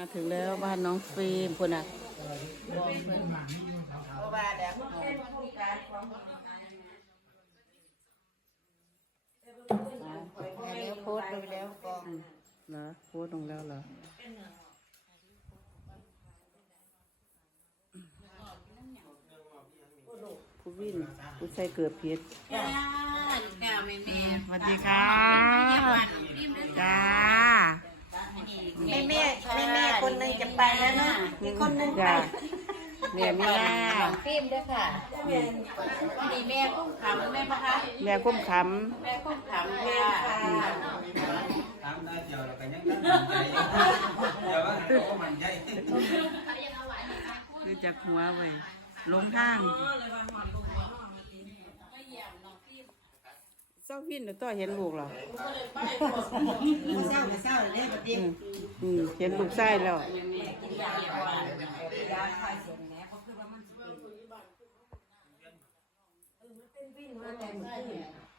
มาถึงแล้วบ้านน้องฟิล์มคนน่ะโพสต์ไปแล้วก็เหรอโพสต์ลงแล้วเหรอผู้วินผู้ใส่เกือบเพชรสวัสดีค่ะจ้าแม่คนนึงจะไปแล้วเนาะมีคนนึงไป เนี่ยมีล่า ฟิล์มด้วยค่ะนี่แม่กุ้งขำแม่ปะคะ แม่กุ้มข แม่กุ้งขำค่ะ ถามได้เดียวเราก็ยังตั้งใจเดี๋ยวว่าเขามันใจ ำคือจากหัวไว้ลงทางเศร้าพินต่อเห็นลูกเหรอ เศร้าเศร้าเลยแบบนี้ เห็นลูกไส้แล้ว กินยาก่อนยาคลายเสียงแหนเขาคือว่ามันจะเป็นมันเป็นวิ่งมาแต่เมื่อคืน